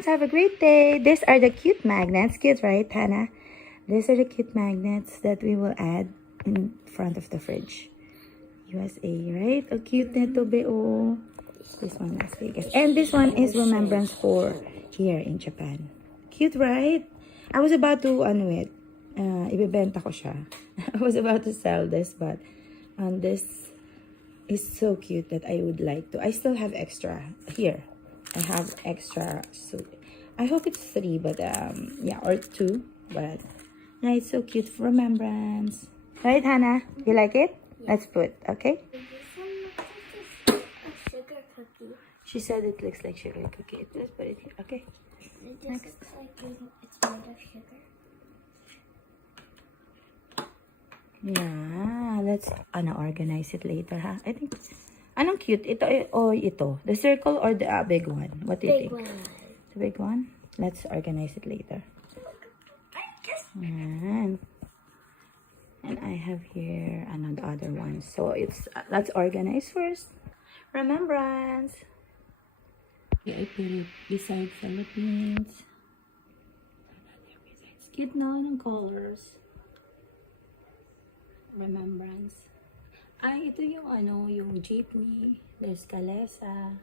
remembrance. Have a great day. These are the cute magnets. Cute, right, Hannah? These are the cute magnets that we will add in front of the fridge. USA, right? Oh, cute nito, be. Oh. This one, Las Vegas. And this one is remembrance for here in Japan. Cute, right? I was about to, ibebenta ko siya. I was about to sell this, but this is so cute that I would like to. I still have extra here. I have extra, so I hope it's 3, but yeah, or 2, but yeah, it's so cute for remembrance. Right, Hannah? You like it? Yeah. Let's put, okay? A sugar cookie. She said it looks like sugar cookie. Let's put it here, okay? It just looks like it's made of sugar. Yeah, let's organize it later, ha? I think, anong cute? Ito, ito. The circle or the big one? What do you think? Big one. The big one? Let's organize it later. And I have here another other one. So it's, let's organize first. Remembrance. Yeah, I put it beside Philippines. It's cute now ng colors. Remembrance. Ay, ito yung yung jeepney. There's Calesa.